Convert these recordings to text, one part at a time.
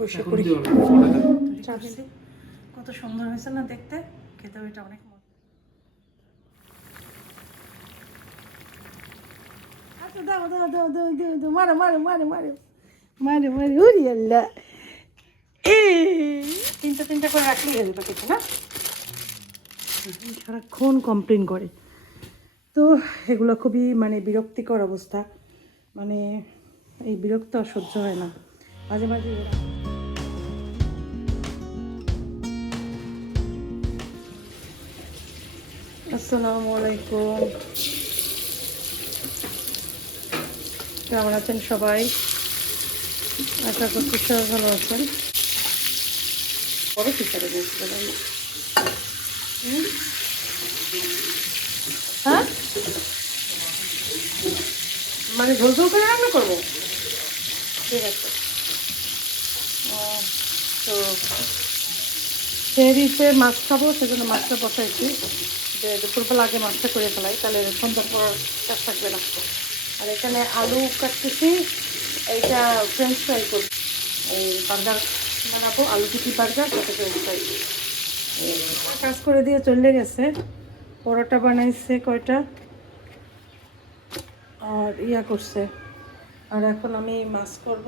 বসে করি। কত সুন্দর হয়েছে না দেখতে, খেতে এটা অনেক মজা। আচ্ছা দাও দাও দাও দাও দাও দাও, মারো মারো মারো মারো মারো মারো, উরি আল্লাহ। তিনটা তিনটা করে রাখলেই হয়ে যাবে কিছু না, সারাক্ষণ কমপ্লেন করে। তো এগুলো খুবই মানে বিরক্তিকর অবস্থা, মানে এই বিরক্ত আর সহ্য হয় না মাঝে মাঝে এরা। আসসালামু আলাইকুম, কেমন আছেন সবাই? আশা করছি সবাই ভালো আছেন। বড় হিসাবে হ্যাঁ, মানে ঝোল ঝোল করে রান্না করবো, ঠিক আছে। তো সেরিতে মাছ খাবো, সেজন্য মাছটা বসাইছি, যে দুপুরবেলা আগে মাছটা করে ফেলাই, তাহলে সন্ধ্যার পর কাজ থাকবে না। আর এখানে আলু কাটতেছি, এইটা ফ্রেঞ্চ ফ্রাই করবো, এই বার্গার বানাবো, আলু টিকি বার্গার, সাথে ফ্রেঞ্চ ফ্রাই। কাজ করে দিয়ে চলে গেছে, পরোটা বানাইছে কয়টা, আর ইয়া করছে। আর এখন আমি মাছ করব,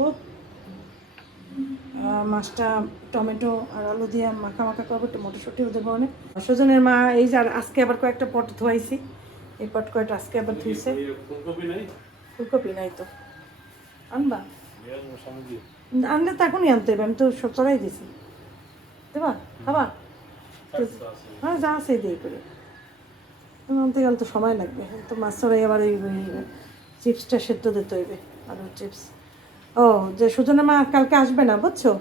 মাছটা টমেটো আর আলু দিয়ে মাখা মাখা করবো, একটু মটরশুঁটিও দেবো অনেক। সুজনের মা এই যে আজকে আবার কয়েকটা পট ধোয়াইছি, এই পট কয়টা আজকে আবার ধুইছে। ফুলকপি নাই তো, আনবা? আনলে তো এখনই আনতে হবে, আমি তো সব চড়াই দিছি। দেবা খাবা? হ্যাঁ যা আছে দিয়ে করে আনতে গেলে তো সময় লাগবে, তো মাছ চড়াই আবার ওই চিপসটা সেদ্ধ দিতে হইবে, আলুর চিপস। ও যে সুজনের মা কালকে আসবে না বুঝছো,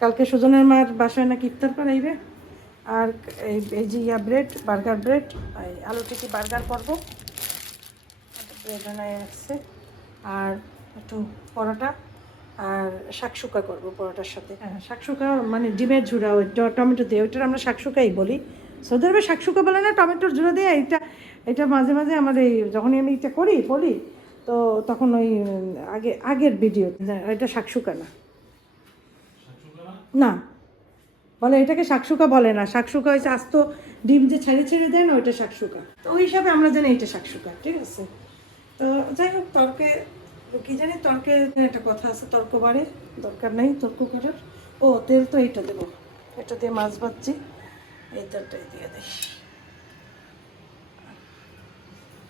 কালকে সুজনের মার বাসায় নাকি ইফতার করাইবে। আর এই যে ইয়া ব্রেড, বার্গার ব্রেড, এই আলু টিকি বার্গার করবো, ব্রেড বানাই আসছে, আর একটু পরোটা আর শাকশুকা করবো পরোটার সাথে। হ্যাঁ শাকশুকা মানে ডিমের ঝুড়া, ওই টমেটো দিয়ে, ওইটার আমরা শাকশুকাই বলি। সৌদি আরবে শাকশুকা বলে না, টমেটোর ঝুড়া দিয়ে। এটা এটা মাঝে মাঝে আমার এই যখনই আমি এটা বলি, তো তখন ওই আগের ভিডিও, এটা শাকশুকা না, না বলে এটাকে শাকশুকা বলে না, শাকশুকা হয়েছে আস্ত ডিম যে ছেড়ে ছেড়ে দেয় না, ওইটা শাকশুকা। তো ওই হিসাবে আমরা জানি এটা শাকশুকা, ঠিক আছে। তো যাই হোক, তর্কে কি জানি, তর্কে একটা কথা আছে, তর্ক বাড়ে, দরকার নেই তর্ক করার। ও তেল তো এইটা দেবো, এটা দিয়ে মাছ ভাজছি, এই তেলটাই দিয়ে দিই।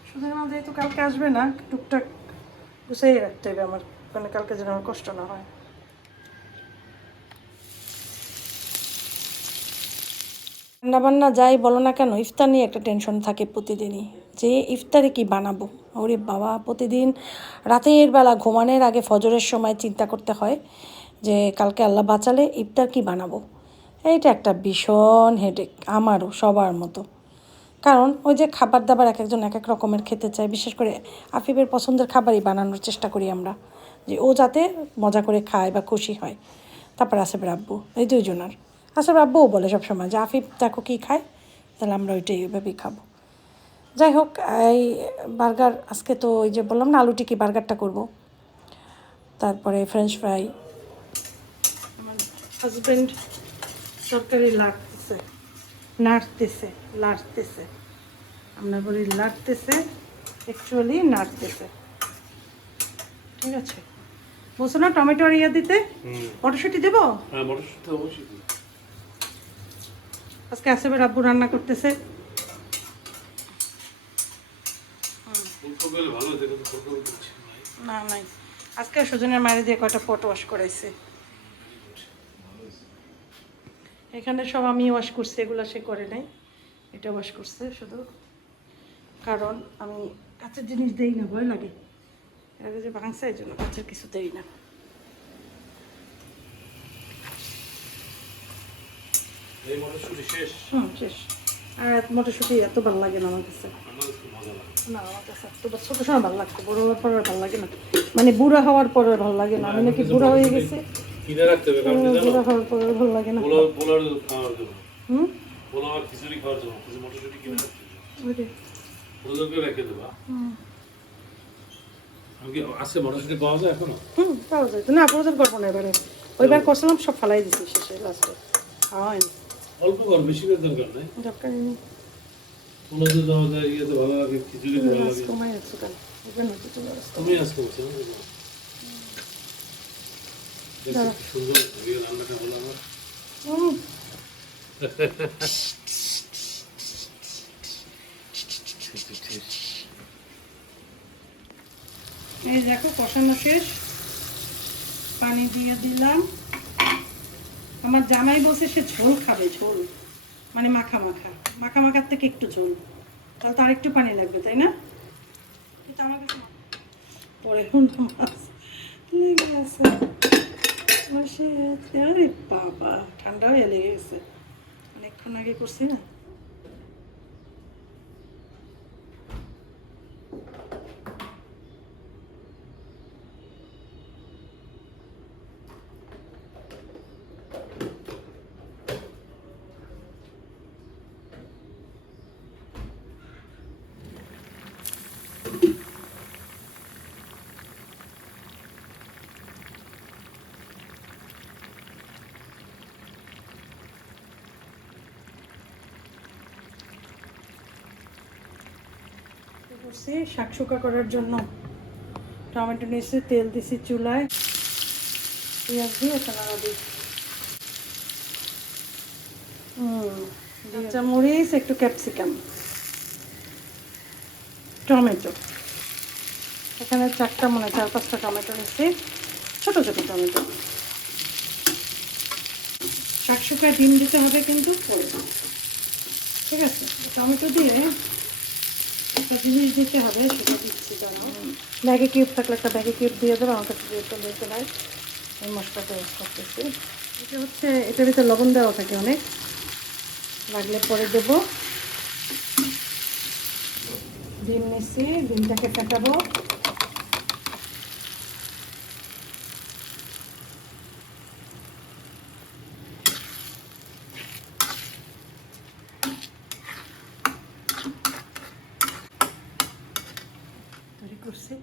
সুতরাং আমাদের যেহেতু কালকে আসবে না, টুকটাক গুছাই রাখতে হবে আমার, মানে কালকে যেন আমার কষ্ট না হয়। রান্নাবান্না যাই বলো না কেন, ইফতার নিয়ে একটা টেনশন থাকে প্রতিদিনই, যে ইফতারে কি বানাবো। ওরে বাবা, প্রতিদিন রাতের বেলা ঘুমানোর আগে ফজরের সময় চিন্তা করতে হয় যে কালকে আল্লাহ বাঁচালে ইফতার কি বানাবো। এইটা একটা ভীষণ হেডেক, আমারও সবার মতো। কারণ ওই যে খাবার দাবার এক একজন এক এক রকমের খেতে চায়, বিশেষ করে আফিফের পছন্দের খাবারই বানানোর চেষ্টা করি আমরা, যে ও যাতে মজা করে খায় বা খুশি হয়। তারপর আসিফের আব্বু, এই দুইজনার। আসিফের আব্বুও বলে সবসময় যে আফিফ দেখো কী খায়, তাহলে আমরা ওইটাই ওইভাবেই খাবো। যাই হোক, এই বার্গার আজকে তো ওই যে বললাম না আলু টিকি বার্গারটা করব, তারপরে ফ্রেঞ্চ ফ্রাই। আমার হাজব্যান্ড তরকারি নাড়তেছে, আমরা বলি লাড়তেছে, অ্যাকচুয়ালি নাড়তেছে, ঠিক আছে। বলছো না টমেটো আর ইয়া দিতে, মটরশুঁটি দেবো? হ্যাঁ মটরশুঁটি অবশ্যই। আজকে আসিফের আব্বু রান্না করতেছে। না নাই, আজকে সুজনের মায়ের দিয়ে কয়টা পট ওয়াশ করাইছে। এখানে সব আমি ওয়াশ করছি, এগুলো সে করে নাই, এটা ওয়াশ করছে শুধু। কারণ আমি কাঁচের জিনিস দেই না, ভয় লাগে, আগে যে ভাঙছে এই জন্য কাঁচের কিছু দেই না। শেষ। আর মটরশুঁটি এত ভালো লাগে না আমার কাছে, না আমার কাছে ছোটো সময় ভালো লাগতো, বড় হওয়ার পর আর ভালো লাগে না, মানে বুড়া হওয়ার পর আর ভালো লাগে না। আমি নাকি বুড়া হয়ে গেছে, বুড়া হওয়ার পর আর ভালো লাগে না। পাওয়া যায় তো না, প্রয়োজন করবো না এবারে, ওইবার করছিলাম সব ফালাই দিছি শেষে লাস্টে হয় অল্প কর, বেশি করে দরকার নাই। দরকার নেই পোলাতে দেওয়া যায়, ইয়েতে ভালো লাগে, খিচুড়িতে ভালো লাগে। কমাই আছে কেন ওইবার নতুন চলে আসছে তুমি আজকে বলছো না দেখো কি সুন্দর হয়ে রান্নাটা হলো আমার। এই দেখো কষানো শেষ, পানি দিয়ে দিলাম। আমার জামাই বলছে সে ঝোল খাবে, ঝোল মানে মাখা মাখা, মাখা মাখার থেকে একটু ঝোল, তাহলে তার একটু পানি লাগবে তাই না? কিন্তু আমার কাছে পরে মাছ লেগে আছে, আরে বাবা ঠান্ডা হয়ে লেগে গেছে, অনেকক্ষণ আগে করছি না। করছি শাকশুকা করার জন্য টমেটো নিয়েছি, তেল দিছি চুলায়, পেঁয়াজ দিয়ে নাড়া দিই, কাঁচা মরিচ, একটু ক্যাপসিকাম, টমেটো, এখানে 4-5টা টমেটো নিচ্ছি, ছোট ছোট টমেটো। শাকশুকায় ডিম দিতে হবে কিন্তু পরে, ঠিক আছে? টমেটো দিয়ে একটা জিনিস দিতে হবে, সেটা দিচ্ছি। দাঁড়াও, ম্যাগি কিউব থাকলে একটা ম্যাগি কিউব দিয়ে দেবো, আমার কাছে যেহেতু দিতে নাই এই মশলাটা ইউজ করতেছি। এটা হচ্ছে, এটার ভিতরে লবণ দেওয়া থাকে অনেক, লাগলে পরে দেবো। ডিম নিচ্ছি, ডিমটাকে ফেটাবো। তৈরি করছি,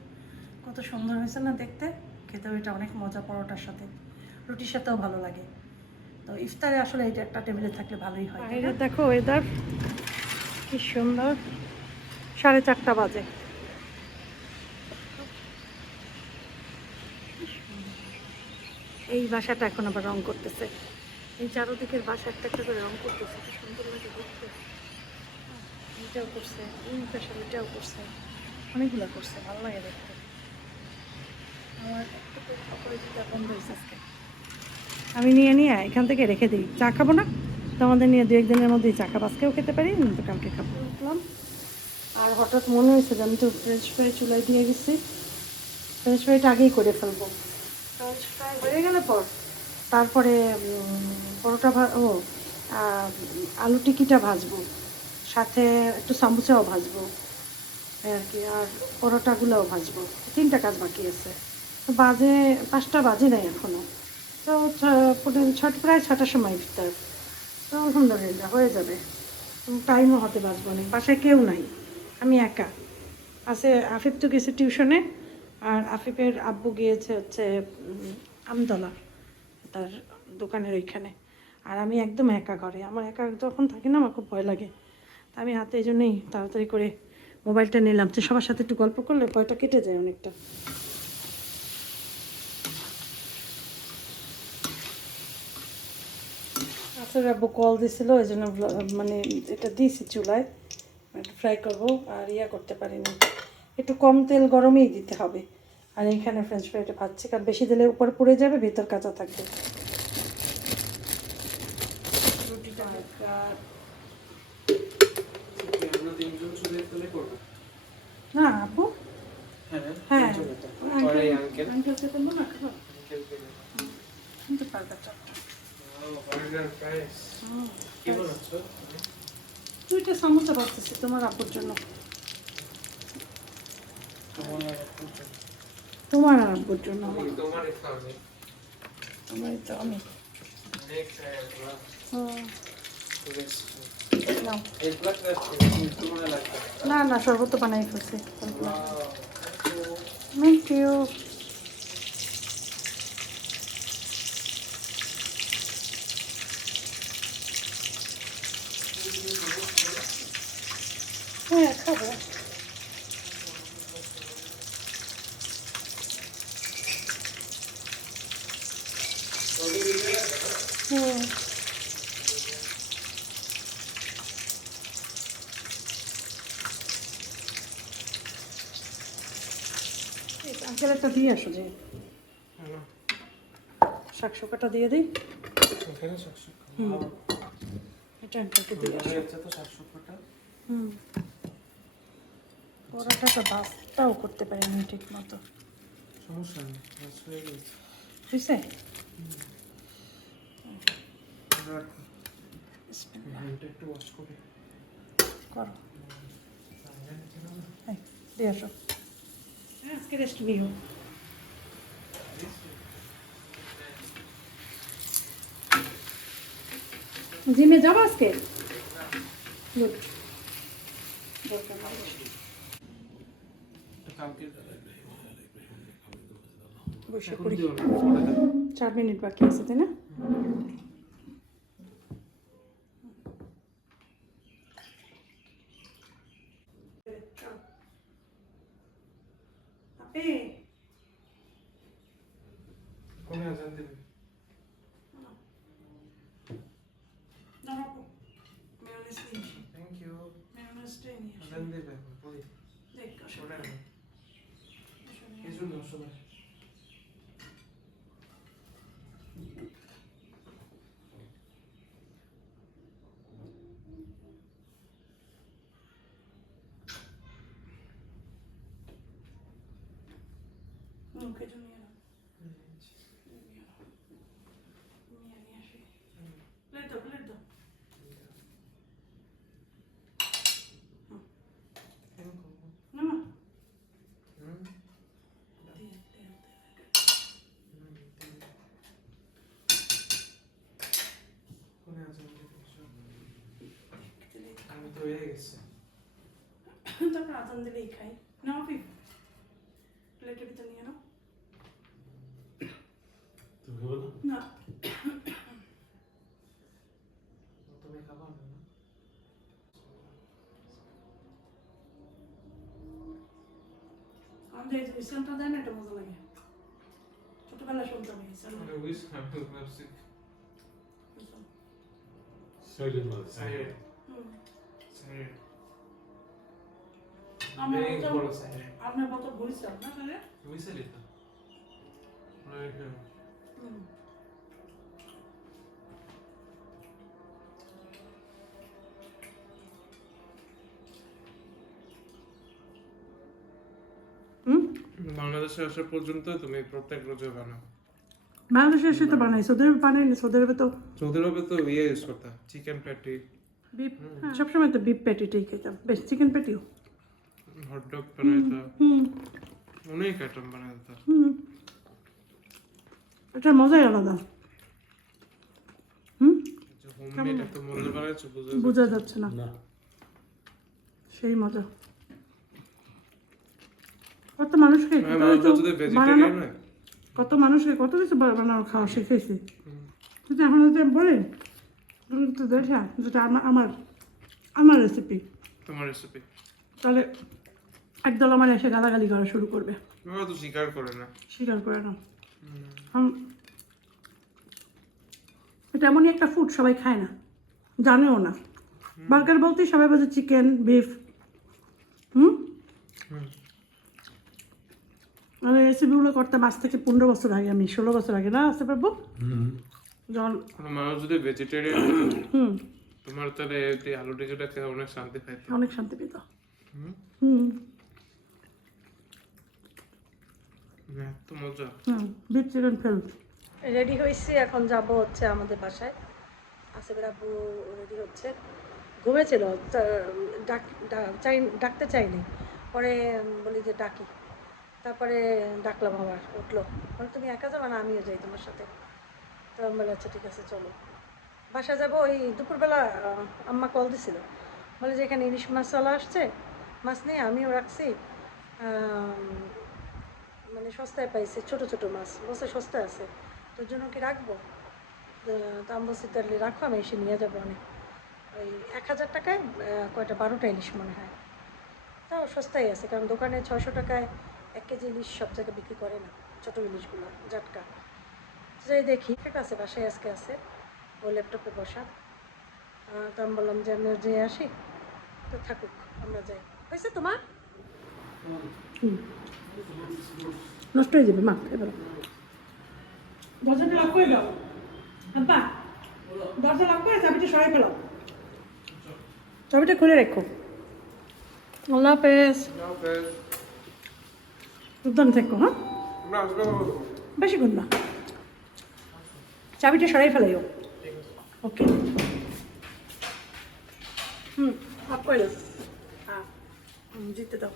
কত সুন্দর হয়েছে না দেখতে, খেতেও এটা অনেক মজা, পরোটার সাথে, রুটির সাথেও ভালো লাগে। তো ইফতারে আসলে এটা একটা টেবিলে থাকলে ভালোই হয়। বাইরে দেখো ওয়েদার কি সুন্দর, 4:30 বাজে। এই বাসাটা এখন আবার রং করতেছে, এই চারোদিকের বাসা একটা একটা করে রং করতেছে, কি সুন্দর লাগে দেখতে। এটাও করছে, ওই পাশে এটাও করছে, অনেকগুলো করছে, ভালো লাগে দেখতে। আমার একটু বন্ধ হয়েছে আজকে, আমি নিয়ে নিয়ে এখান থেকে রেখে দিই, চা খাবো না তো আমাদের নিয়ে 2-1 দিনের মধ্যেই চা খাবো, আজকেও খেতে পারি, তো কালকে খাবো। উঠলাম আর হঠাৎ মনে হয়েছে যে আমি তো ফ্রেঞ্চ ফ্রাই চুলায় দিয়ে গেছি, ফ্রেঞ্চ ফ্রাইটা আগেই করে ফেলবো। ফ্রেঞ্চ ফ্রাই হয়ে গেলে পর তারপরে পরোটা আলু টিকিটা ভাজবো, সাথে একটু সামোসাও ভাজবো আর কি, আর পরোটাগুলোও ভাজবো। 3টা কাজ বাকি আছে, বাজে 5টা বাজে নাই এখনও, তো প্রায় 6টার সময় ইফতার, তো আলহামদুলিল্লাহ হয়ে যাবে, টাইমও হতে বাজবো না। বাসায় কেউ নাই, আমি একা আছে। আফিফ তো গেছে টিউশনে, আর আফিফের আব্বু গিয়েছে হচ্ছে আমতলা তার দোকানের ওইখানে, আর আমি একদম একা ঘরে। আমার একা যখন থাকি না আমার খুব ভয় লাগে, তা আমি হাতে এই জন্যই তাড়াতাড়ি করে মোবাইলটা নিলাম, যে সবার সাথে একটু গল্প করলে ভয়টা কেটে যায় অনেকটা। আসলে আব্বু কল দিছিল, এই জন্য মানে এটা দিয়েছি চুলায়, একটু ফ্রাই করবো, আর করতে পারিনি, একটু কম তেল গরমেই দিতে হবে। আর এইখানে ফ্রেঞ্চ ফ্রাইটা ভাজছি, কারণ বেশি দিলে উপর পুড়ে যাবে, ভেতর কাঁচা থাকবে। রুটিটা না আপু, হ্যাঁ আঙ্কেলকে বলবো না, খাবো শুনতে পারবে চারটা। দুইটা সামোসা ভাজতেছি তোমার আপুর জন্য, তোমার আর আব্বুর জন্য। আমার তো আমি না না শরবত বানাই ফেলছি, থ্যাংক ইউ। হ্যাঁ খাবো। হুম আঙ্কেল একটা দিয়ে আসো যে শাক শোকাটা দিয়ে দিই। এটা আঙ্কেলকে দিয়ে আসো। হুম পরোটাটা বাস্তাও করতে পারিনি ঠিক মতো। সমস্যা নেই, হয়ে গেছে। বুঝছে হ্যান্ডটা একটু ওয়াশ করে করো। হ্যাঁ দিয়ে আসো। আজকে রেস্ট নিও। জিমে যাবো আজকে। গুড কালকে বসে এখন পড়ি। দিও না, পরে দেবো। 4 মিনিট বাকি আছে তাই না? আপনি কোনে আজান দিবে? Thank you. আজান দিবে এখন, পড়ি। পড়ে না। এই জন্য সবাই কোনে আজান দিবে? আমি তো হয়ে গেছে। তারপর আজান দিলেই খাই। নাও প্লেটের ভিতর নিয়ে নাও। তুমি খাবে না? না তুমি খাবা না? আমাদের এই ইসলামটা দেয় না, এটা মজা লাগে। ছোটবেলায় শুনতাম এই ইসলাম। আমি উইস আমি ভাবছি সাইলেন্ট মাঝে সাইড হুম সাইড আমরা বেরিং বলতাম বড় সাইড আমরা বলতাম বইছিলাম না তাহলে। উইসে লিখা রাইট হ্যাঁ। হুম হুম বাংলাদেশে আসা পর্যন্ত তুমি প্রত্যেক রোজে বানাও। বাংলাদেশে এসে তো বানাই, সৌদি আরবে বানাইনি। সৌদি আরবে তো সৌদি আরবে তো ইয়ে ইউজ করতা চিকেন প্যাটি, বিফ, সবসময় তো বিফ প্যাটিটাই খেতাম, বেশ চিকেন প্যাটিও। হট ডগ বানাইতা, হুম অনেক আইটেম বানাইতা। হুম এটার মজাই আলাদা। হুম হোমমেড এত মজা বানাইছো বোঝা যাচ্ছে না, না সেই মজা। কত মানুষকে হ্যাঁ, কত মানুষ কিছু যদি বানানো, ভেজিটেরিয়ান হয় কত মানুষকে কত কিছু বানানো খাওয়া শিখেছি। কিন্তু এখন যদি আমি বলি তুমি তো দেখা যেটা আমার আমার রেসিপি, তোমার রেসিপি তাহলে একদল আমার এসে গালাগালি করা শুরু করবে। ওরা তো স্বীকার করে না। স্বীকার করে না। এটা এমনই একটা ফুড সবাই খায় না, জানেও না। বার্গার বলতেই সবাই বলছে চিকেন বিফ। হুম আমি রেসিপিগুলো করতে 5 থেকে 15 বছর আগে, আমি 16 বছর আগে না আসতে পারবো যখন। কোনো মানুষ যদি ভেজিটেরিয়ান হুম তোমার তাহলে এই আলু টিকিটা খেয়ে অনেক শান্তি পাইতো। অনেক শান্তি পেত। হুম হুম এত মজা। Beef chicken fail. রেডি হয়েছি, এখন যাব হচ্ছে আমাদের বাসায়। আসিফের আব্বু রেডি হচ্ছে, ঘুমেছিল, ডাকতে চাইনি, পরে বলি যে ডাকি, তারপরে ডাকলাম, আবার উঠলো, বলে তুমি একা যাবে না, আমিও যাই তোমার সাথে। তো আমি বলে আচ্ছা ঠিক আছে চলো। বাসায় যাবো, ওই দুপুরবেলা আম্মা কল দিছিল, বলে যে এখানে ইলিশ মাছ চলা আসছে, মাছ নেই, আমিও রাখছি, মানে সস্তায় পাইছে, ছোট ছোট মাছ, বলছে সস্তায় আছে, তোর জন্য কি রাখবো? তো আমি বলছি তাহলে রাখো, আমি এসে নিয়ে যাবো। অনেক ওই 1000 টাকায় কয়টা 12টা ইলিশ মনে হয়। তাও সস্তায় আছে, কারণ দোকানে 600 টাকায় 1 কেজি ইলিশ সব জায়গায় বিক্রি করে না, ছোটো ইলিশগুলো জাটকা। যাই দেখি, ঠিক আছে বাসায় আজকে আছে, ও ল্যাপটপে বসা। তো আমি বললাম যে আমি যেয়ে আসি, তো থাকুক আমরা যাই। হয়েছে তোমার নষ্ট হয়ে যাবে মা, এবার দরজাটা লক করে দাও আব্বা, দরজা লক করে চাবিটা সরাই ফেলো, চাবিটা খুলে রেখো। আল্লাহ হাফেজ, সাবধানে থেকো। হ্যাঁ বেশিক্ষণ না, চাবিটা সরাই ফেলাইও। ওকে অফ করে দাও, হ্যাঁ জিতে দাও।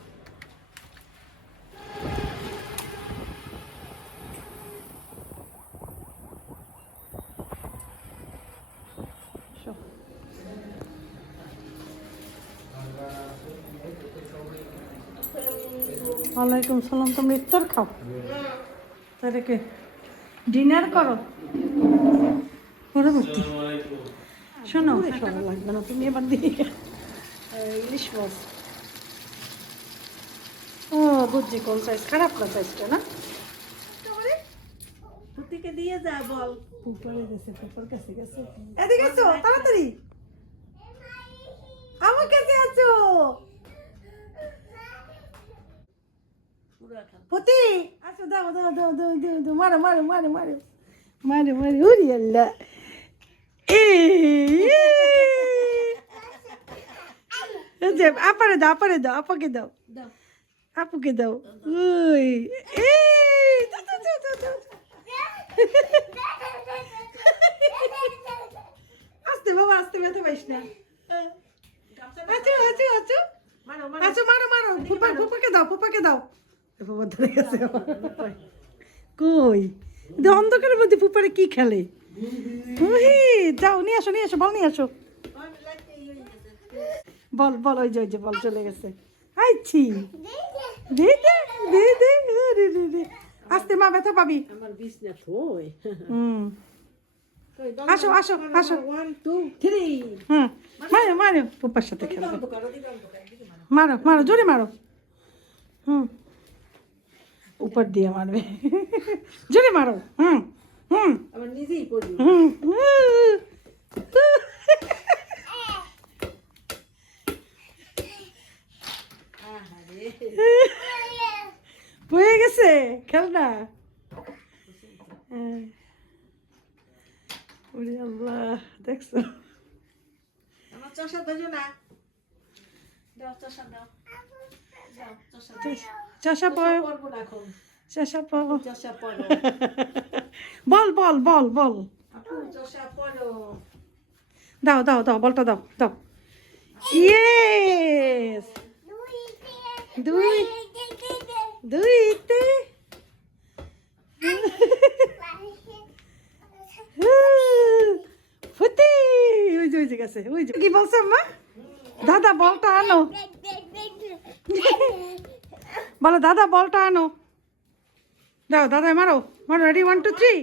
ওয়ালাইকুম সালাম। তোমরা ইফতার খাও, তাহলে কি ডিনার করো পরবর্তী? শোনো, শোনো লাগবে না, তুমি এবার দিয়ে ইলিশ মাছ। ও বুঝছি কোন সাইজ, খারাপ না সাইজটা না? পুতিকে দিয়ে যা বল, পুপারে গেছে, পুপার কাছে গেছে। এদিকে আছো তাড়াতাড়ি, আমার কাছে আছো পুতি, আছো দাও দাও দাও দাও দাও দাও, মারো মারো মারো মারো মারো মারো, উরি আল্লাহ। আপারে দাও, আপারে দাও, আপাকে দাও, আপুকে দাও। ওই আস্তে বাবা আস্তে, ব্যথা পাইস না। আছো আছো আছো, আছো মারো মারো, ফুপাকে দাও, ফুপাকে দাও। ফুপা ধরে গেছে কই, অন্ধকারের মধ্যে ফুপারে কি খেলে? যাও নিয়ে আসো, নিয়ে আসো, বল নিয়ে আসো, বল বল, ওই যে বল চলে গেছে। আইছি দে দে দে দে দে দে দে, আস্তে মা ব্যথা পাবি। আমার বিছনা থই। আসো আসো আসো, 1 2 3। মারো মারো, ফুপার সাথে খেলবে। মারো মারো, জোরে মারো। উপর দিয়ে মারবে, জোরে মারো। আবার নিজেই পড়বে। হয়ে গেছে খেলনা। ওরে আল্লাহ, দেখছো আমার চশা ধরো না, দাও চশা দাও, চশা পরবো না এখন, চশা পরবো, চশা পরো। বল বল বল বল, আপু চশা পরো, দাও দাও দাও, বলটা দাও দাও। ইয়েস, দুই দুইতে ফুটি, ওই যে ওই যে গেছে, ওই যে কি বলছে মা? দাদা বলটা আনো, বলো দাদা বলটা আনো, দাও দাদা মারো মারো, রেডি 1 2 3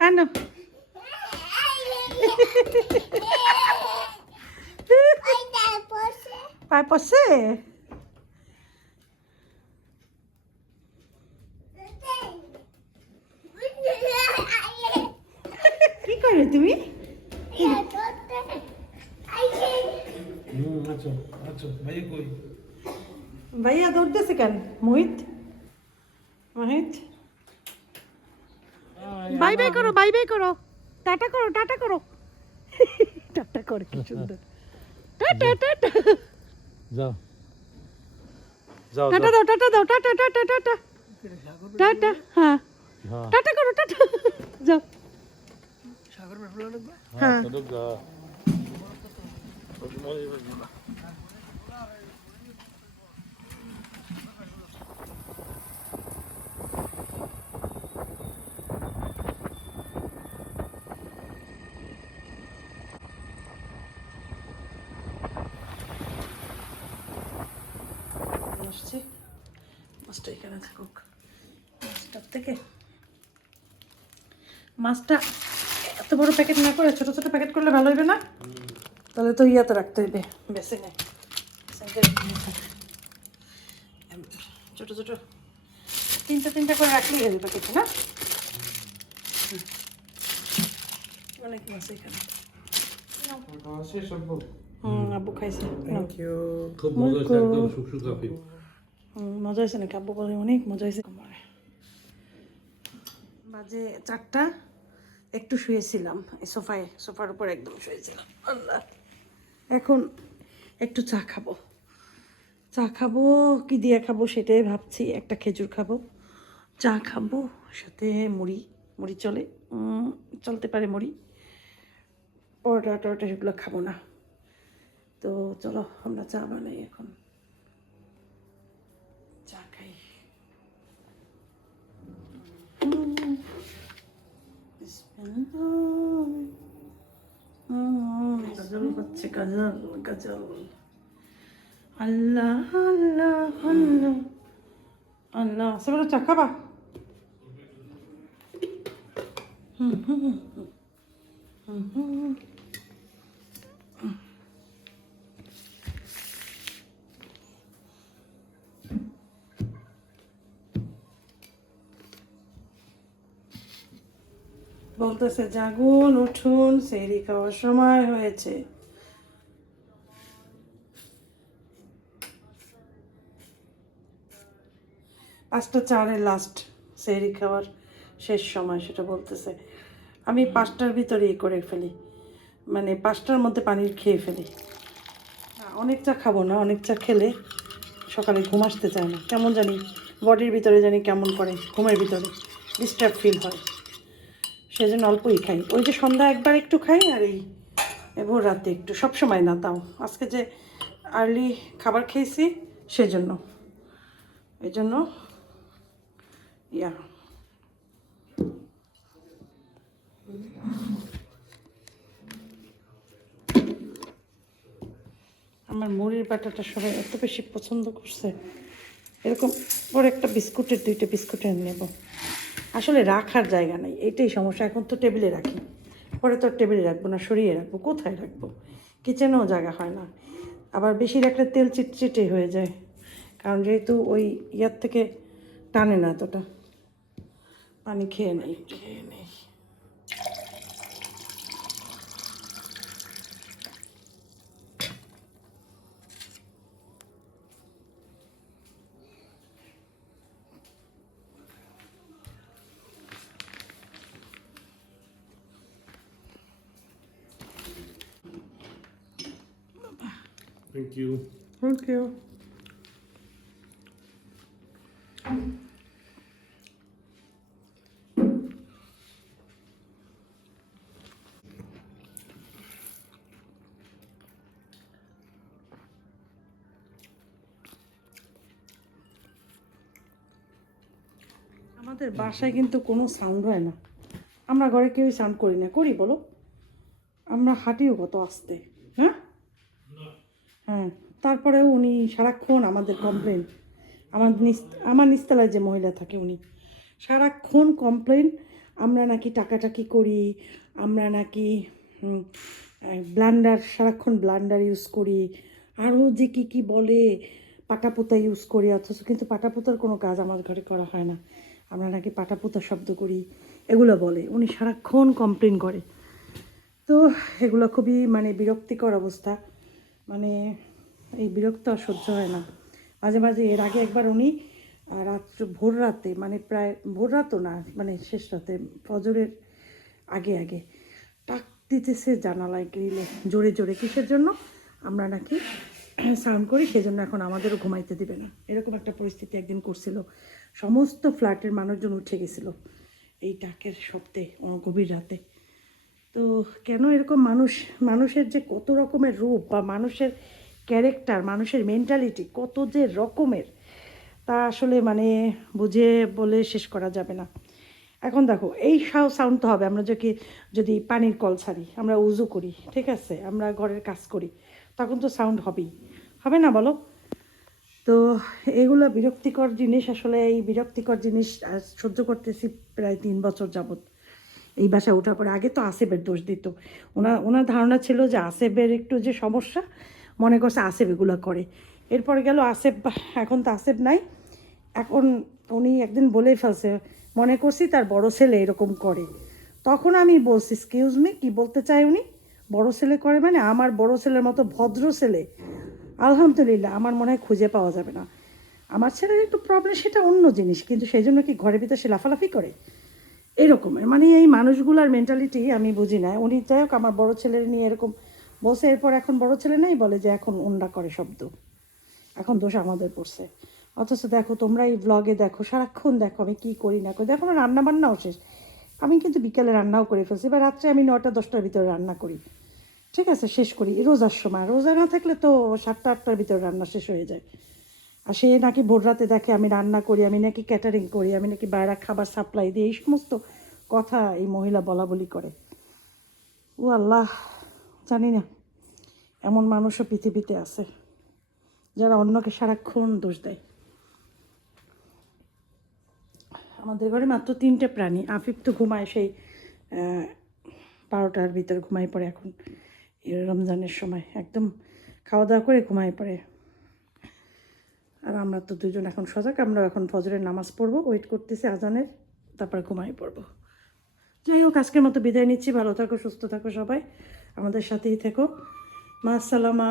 আনো। পায়ে পড়ছে, কি করে তুমি? আচ্ছা আচ্ছা, ভাইয়া কই? ভাইয়া দৌড়তেছে কেন? মোহিত মোহিত বাই বাই করো, বাই বাই করো, টাটা করো, টাটা করো, টাটা করো, কি সুন্দর, টাটা টাটা, যাও যাও, টাটা দাও, টাটা দাও, টাটা টাটা টাটা টাটা, হ্যাঁ টাটা করো, টাটা, যাও সাগর বেফলা লাগবে। হ্যাঁ আসছে মাছটা এখানে থাকুক, মাছটার থেকে মাছটা এত বড় প্যাকেট না করে ছোট ছোট প্যাকেট করলে ভালো হবে না? তাহলে তো ইয়াতে রাখতে হইবে বেসিনে। ছোটো ছোটো তিনটা করে রাখলেই হয়ে যাবে কিছু না। অনেক মাছ এখানে। শেষ আব্বু। আব্বু খাইছে। Thank you. খুব মজা হয়েছে, একদম শুকশুকা ফিল। মজা হয়েছে নাকি? আব্বু বলে অনেক মজা হয়েছে। বাজে 4টা, একটু শুয়েছিলাম এই সোফার উপর একদম শুয়েছিলাম। আল্লাহ, এখন একটু চা খাবো। কি দিয়ে খাবো সেটাই ভাবছি। একটা খেজুর খাবো, চা খাবো, সাথে মুড়ি চলতে পারে মুড়ি, পরোটা সেগুলো খাবো না। তো চলো আমরা চা বানাই, এখন চা খাই। কাজল হচ্ছে, কাজল। আল্লাহ আল্লাহ আল্লাহ আল্লাহ। সেগুলো চা খাবা? বলতেছে জাগুন, উঠুন, সেহরি খাওয়ার সময় হয়েছে। পাঁচটা চারের লাস্ট সেহরি খাওয়ার শেষ সময়, সেটা বলতেছে। আমি 5টার ভিতরেই করে ফেলি, মানে 5টার মধ্যে পানির খেয়ে ফেলি। অনেক চা খাবো না, অনেক চা খেলে সকালে ঘুম আসতে চায় না, কেমন জানি বডির ভিতরে জানি কেমন করে, ঘুমের ভিতরে ডিস্টার্ব ফিল হয়, সেজন্য অল্পই খাই। ওই যে সন্ধ্যা একবার একটু খাই, আর এই ভোর রাতে একটু, সবসময় না। তাও আজকে যে আর্লি খাবার খেয়েছি সেজন্য, এই জন্য আমার মুড়ির বাটাটা সবাই এত বেশি পছন্দ করছে, এরকম পরে একটা বিস্কুটের 2টা বিস্কুটের নেব। আসলে রাখার জায়গা নেই, এইটাই সমস্যা। এখন তো টেবিলে রাখি, পরে তো আর টেবিলে রাখবো না, সরিয়ে রাখবো, কোথায় রাখবো? কিচেনেও জায়গা হয় না। আবার বেশি রাখলে তেল চিটচিটে হয়ে যায়, কারণ যেহেতু ওই ইয়ার থেকে টানে না এতটা। পানি খেয়ে নেই। Thank you. Thank you. আমাদের বাসায় কিন্তু কোনো সাউন্ড হয় না, আমরা ঘরে কেউই সাউন্ড করি না। করি বলো? আমরা হাঁটিও কত আস্তে, হ্যাঁ হ্যাঁ। তারপরেও উনি সারাক্ষণ আমাদের কমপ্লেন। আমার নিচতলায় যে মহিলা থাকে উনি সারাক্ষণ কমপ্লেন, আমরা নাকি টাকাটাকি করি, আমরা নাকি সারাক্ষণ ব্লান্ডার ইউজ করি, আরও যে কী বলে, পাটাপোতা ইউজ করি। অথচ কিন্তু পাটাপোতার কোনো কাজ আমার ঘরে করা হয় না, আমরা নাকি পাটাপোতা শব্দ করি, এগুলো বলে। উনি সারাক্ষণ কমপ্লেন করে। তো এগুলো খুবই মানে বিরক্তিকর অবস্থা, মানে এই বিরক্ত আর সহ্য হয় না। মাঝে মাঝে এর আগে একবার উনি ভোর রাতে, মানে প্রায় ভোর রাতও না, মানে শেষ রাতে ফজরের আগে টাক দিতেছে জানালায়, গ্রিলে জোরে জোরে। কিসের জন্য? আমরা নাকি সাউন্ড করি, সেজন্য এখন আমাদেরও ঘুমাইতে দিবে না। এরকম একটা পরিস্থিতি একদিন করছিল, সমস্ত ফ্ল্যাটের মানুষজন উঠে গেছিল এই টাকের শব্দে গভীর রাতে। তো কেন এরকম? মানুষের যে কত রকমের রূপ, বা মানুষের ক্যারেক্টার, মানুষের মেন্টালিটি কত যে রকমের, তা আসলে মানে বুঝে বলে শেষ করা যাবে না। এখন দেখো, এই সাউন্ড তো হবে আমরা যদি পানির কল ছাড়ি, আমরা উজু করি, ঠিক আছে, আমরা ঘরের কাজ করি, তখন তো সাউন্ড হবে না বলো? তো এগুলো বিরক্তিকর জিনিস। আসলে এই বিরক্তিকর জিনিস সহ্য করতেছি প্রায় 3 বছর যাবত। এই বাসায় ওঠার পরে। আগে তো আসেবের দোষ দিত, ওনার ধারণা ছিল যে আসেবের একটু যে সমস্যা, মনে করছে আসেব এগুলো করে। এরপরে গেল আসেব, এখন তো আসেব নাই। এখন উনি একদিন বলেই ফেলছে, মনে করছি তার বড় ছেলে এরকম করে। তখন আমি বলছি এক্সকিউজ মি, কী বলতে চাই উনি? বড় ছেলে করে মানে আমার বড় ছেলের মতো ভদ্র ছেলে আলহামদুলিল্লাহ আমার মনে হয় খুঁজে পাওয়া যাবে না। আমার ছেলের একটু প্রবলেম সেটা অন্য জিনিস, কিন্তু সেই জন্য কি ঘরের ভিতরে সে লাফালাফি করে? এরকমের মানে এই মানুষগুলার মেন্টালিটি আমি বুঝি না। উনি যাই হোক আমার বড় ছেলের নিয়ে এরকম বলছে, এরপর এখন বড় ছেলে নেই, বলে যে এখন ওনরা করে শব্দ, এখন দোষ আমাদের পড়ছে। অথচ দেখো তোমরা এই ব্লগে দেখো, সারাক্ষণ দেখো আমি কী করি না করি, দেখো রান্না বান্নাও শেষ। আমি কিন্তু বিকেলে রান্নাও করে ফেলছি, এবার রাত্রে আমি 9টা-10টার ভিতরে রান্না করি, ঠিক আছে, শেষ করি। রোজার সময়, রোজা না থাকলে তো 7টা-8টার ভিতরে রান্না শেষ হয়ে যায়। আর সে নাকি ভোর রাতে দেখে আমি রান্না করি, আমি নাকি ক্যাটারিং করি, আমি নাকি বাইরে খাবার সাপ্লাই দিই, এই সমস্ত কথা এই মহিলা বলা বলি করে। ও আল্লাহ, জানি না এমন মানুষও পৃথিবীতে আছে যারা অন্যকে সারাক্ষণ দোষ দেয়। আমাদের ঘরে মাত্র 3টে প্রাণী। আফিফ তো ঘুমায় সেই 12টার ভিতরে ঘুমাই পড়ে এখন, রমজানের সময় একদম খাওয়া দাওয়া করে ঘুমাই পড়ে। আর আমরা তো দুজন এখন সজাগ, আমরা এখন ফজরের নামাজ পড়বো, ওয়েট করতেছি আজানের, তারপর ঘুমাই পড়বো। যাই হোক, আজকের মতো বিদায় নিচ্ছি। ভালো থাকো, সুস্থ থাকো সবাই, আমাদের সাথেই থেকো। মা আসসালামা।